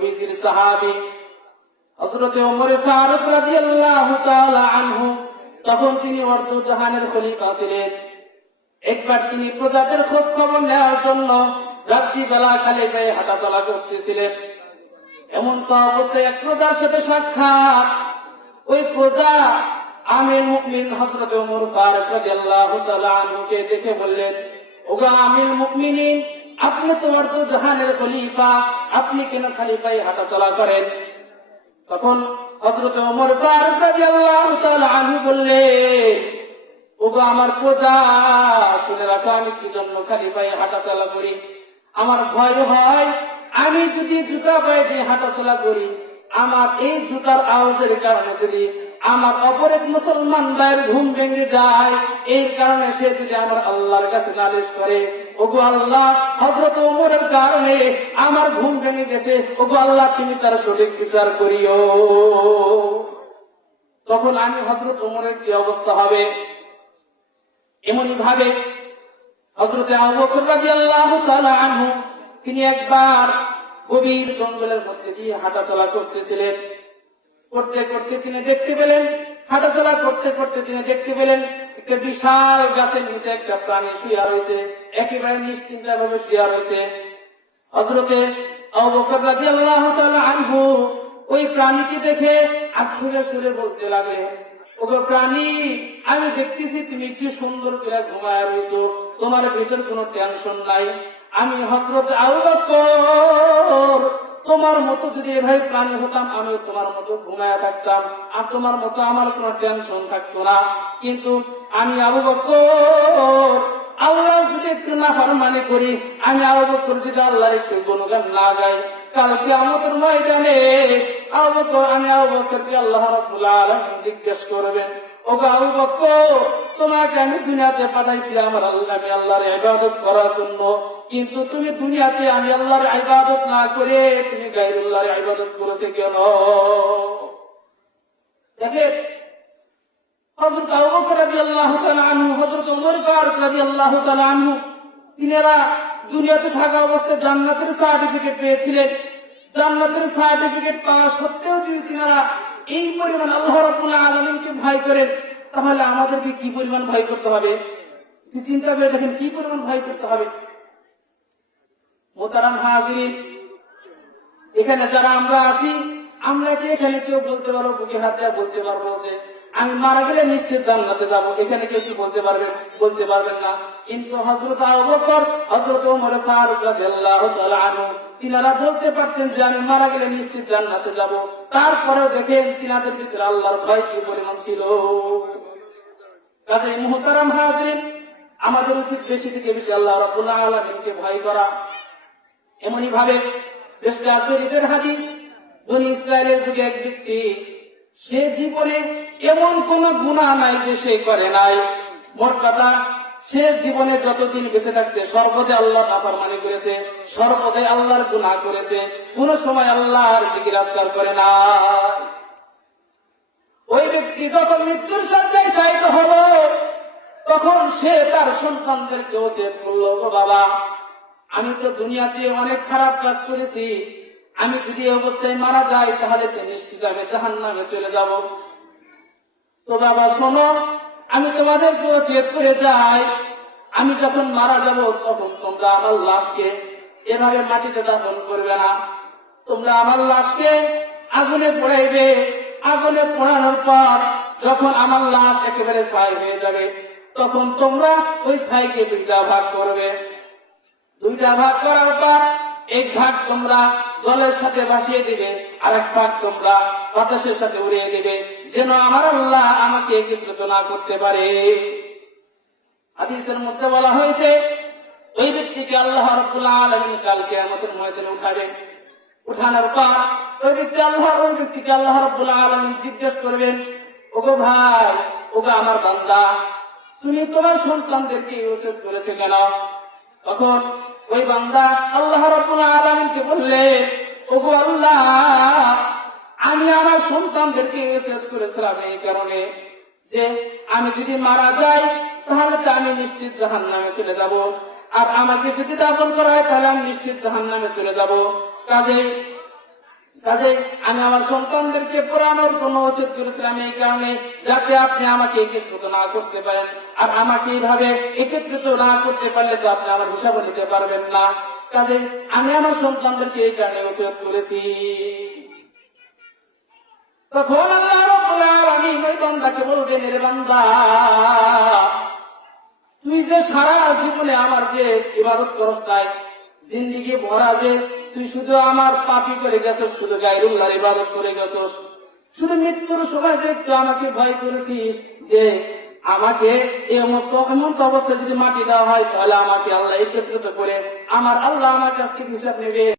নবীজির সাহাবী হযরত ওমর ফারুক রাদিয়াল্লাহু তাআলা আনহু, তখন তিনি অর্ধ জাহানের খলিফা ছিলেন। একবার তিনি প্রজাদের খোঁজ খবর নেওয়ার জন্য রাত্রিবেলা খালি পায়ে হাঁটাচলা করতেছিলেন। এমন তো অবস্থায় এক প্রজার সাথে সাক্ষাৎ। ওই প্রজা আমির মুমিন হযরত ওমর ফারুক রাদিয়াল্লাহু তাআলা আনহুকে দেখে বললেন, ওগো আমির মুমিনিন, আপনি তো অর্ধ জাহানের খলিফা, আপনি কেন খালি পায়ে হাঁটাচলা করেন? তখন হযরত ওমর ফারুক রাদিয়াল্লাহু তাআলা আনহু বললেন, ওগো আমার প্রজা, শুনে রাখো আমি কি জন্য খালি পায়ে হাঁটাচলা করি। আমার ভয় হয় আমি যদি জুতা পায়ে দিয়ে হাঁটাচলা করি, আমার এই জুতার আওয়াজের কারণে যদি আমার অপর এক মুসলমান ভাইয়ের ঘুম ভেঙে যায়, এই কারণে সে যদি আমার আল্লাহর কাছে নালিশ করে, ওগো আল্লাহ, হযরত ওমরের কারণে আমার ঘুম ভেঙে গেছে, ওগো আল্লাহ তুমি তার সঠিক বিচার করিও। তখন আমি হযরত ওমরের কি অবস্থা হবে? এমনি ভাবে হযরতে আবু বকর রাদিয়াল্লাহু তাআলা আনহু তিনি একবার গভীর জঙ্গলের মধ্যে দিয়ে হাঁটাচলা করতেছিলেন। করতে করতে তিনি দেখতে পেলেন, হাঁটাচলা করতে করতে তিনি দেখতে পেলেন একটা বিশাল গাছের নিচে একটা প্রাণী শুয়ে রয়েছে, একেবারে নিশ্চিন্তা ভাবে শুয়ে রয়েছে। হযরতে আবু বকর রাদিয়াল্লাহু তাআলা আনহু ওই প্রাণীকে দেখে আক্ষেপের সুরে বলতে লাগলেন, ওগো প্রাণী, আমি দেখতেছি তুমি কি সুন্দর করে ঘুমায় রয়েছো, তোমার ভিতর কোনো টেনশন নাই। আমি হযরত আবু বকর তোমার মতো যদি এভাবে প্রাণী হতাম, আমি তোমার মতো ঘুমায় থাকতাম, আর তোমার মতো আমার কোনো টেনশন থাকতো না। কিন্তু আমি আবু বকর আল্লাহ যদি একটু নাফরমানি করি, আমি আবু বকর যদি আল্লাহর একটু গুণগান না গাই, কালকে আমাদের ময়দানে আমি আবু বকরকে আল্লাহ রাব্বুল আলামিন জিজ্ঞেস করবেন, ওগো আবু বকর, তোমাকে আমি দুনিয়াতে পাঠাইছি আমার আমি আল্লাহর ইবাদত করার জন্য, কিন্তু তুমি দুনিয়াতে আমি আল্লাহর ইবাদত না করে তুমি গায়রুল্লাহর ইবাদত করেছে কেন? দেখেন হযরত আবু বকর রাদিয়াল্লাহু তাআলা আনহু, হযরত ওমর ফারুক রাদিয়াল্লাহু তাআলা আনহু, তিনারা দুনিয়াতে থাকা অবস্থায় জান্নাতের সার্টিফিকেট পেয়েছিলেন। জান্নাতের সার্টিফিকেট পাওয়া সত্ত্বেও যদি তিনারা এই পরিমাণ আল্লাহ রাব্বুল আলামিনকে ভয় করেন, তাহলে আমাদেরকে কি পরিমাণ ভয় করতে হবে? চিন্তা করে দেখেন কি পরিমাণ ভয় করতে হবে। মোহতারাম হাজিরিন, এখানে যারা আমরা আছি, আমরা কি এখানে কেউ বলতে পারবো, বুকে হাত দেওয়া বলতে পারবো যে আমি মারা গেলে নিশ্চিত জান্নাতে যাব? এখানে কেউ কি বলতে পারবেন? বলতে পারবেন না। কিন্তু হযরত আবু বকর, হযরত ওমর ফারুক রাদিয়াল্লাহু তাআলা আনহু তিনারা বলতে পারতেন যে আমি মারা গেলে নিশ্চিত জান্নাতে যাব। তারপরেও দেখেন তিনাদের ভিতরে আল্লাহর ভয় কি পরিমাণ ছিল। কাজেই মুহতারাম হাজিরিন, আমাদের উচিত বেশি থেকে বেশি আল্লাহ রাব্বুল আলামিনকে ভয় করা। এমনি ভাবে মিশকাত শরীফের হাদিস, বনি ইসরায়েলের যুগে এক ব্যক্তি, সে জীবনে এমন কোন গুনাহ নাই যে সে করে নাই। মোট কথা, সে জীবনে যতদিন বেঁচে থাকছে সর্বদাই আল্লাহ নাফরমানি করেছে, সর্বদাই আল্লাহর গুনাহ করেছে, কোন সময় আল্লাহর জিকির আজকার করে না। ওই ব্যক্তি যখন মৃত্যুর শয্যায় শায়িত হলো, তখন সে তার সন্তানদেরকে ওসিয়ত করলো, ও বাবা, আমি তো দুনিয়াতে অনেক খারাপ কাজ করেছি, আমি যদি এই অবস্থায় মারা যাই তাহলে তো নিশ্চিত আমি জাহান্নামে চলে যাব। তো বাবা শোনো, আমি তোমাদেরকে ওসিয়ত করে যাই, আমি যখন মারা যাব তখন তোমরা আমার লাশকে এভাবে মাটিতে দাফন করবে না, তোমরা আমার লাশকে আগুনে পোড়াইবে। আগুনে পোড়ানোর পর যখন আমার লাশ একেবারে ছাই হয়ে যাবে, তখন তোমরা ওই ছাইকে দুইটা ভাগ করবে। দুইটা ভাগ করার পর এক ভাগ তোমরা জলের সাথে ভাসিয়ে দিবে, আর এক ভাগ তোমরা বাতাসের সাথে উড়িয়ে দিবে, যেন আমার আল্লাহ আমাকে একত্রিত না করতে পারে। হাদিসের মধ্যে বলা হয়েছে, ওই ব্যক্তিকে আল্লাহ রাব্বুল আলামিন কাল কিয়ামতের ময়দানে উঠাবেন। উঠানোর পর ওই ব্যক্তিকে আল্লাহ রাব্বুল আলামিন জিজ্ঞেস করবেন, ওগো ভাই, ওগো আমার বান্দা, তুমি তোমার সন্তানদেরকে ওসিয়ত করেছে কেন? তখন ওই বান্দা আল্লাহ রাব্বুল আলামিনকে বললে, ওগো আল্লাহ, আমি আমার সন্তানদেরকে ওসিয়ত করেছিলাম এই কারণে যে আমি যদি মারা যাই তাহলে তো আমি নিশ্চিত জাহান্নামে চলে যাব, আর আমাকে যদি দাফন করা হয় তাহলে আমি নিশ্চিত জাহান্নামে চলে যাব। কাজে কাজে আমি আমার সন্তানদেরকে পড়ানোর জন্য ওসিয়ত করেছিলাম এই কারণে, যাতে আপনি আমাকে একত্রিত না করতে পারেন। আর আমাকে এইভাবে একত্রিত না করতে পারলে তো আপনি আমার হিসাব নিতে পারবেন না। কাজে আমি আমার সন্তানদেরকে এই কারণে ওসিয়ত করেছি। তখন আল্লাহ রাব্বুল আলামিন ওই বান্দাকে বলবেন, রে বান্দা, তুই যে সারা জীবনে আমার যে ইবাদত করস নাই, জিন্দিগি ভরা যে তুই শুধু আমার পাপী করে গেছস, শুধু গায়রুল্লাহর ইবাদত করে গেছস, শুধু মৃত্যুর সময় যে একটু আমাকে ভয় করেছিস যে আমাকে এমন অবস্থায় যদি মাটি দেওয়া হয় তাহলে আমাকে আল্লাহ একত্রিত করে আমার আল্লাহ আমার কাছ থেকে হিসাব নেবে।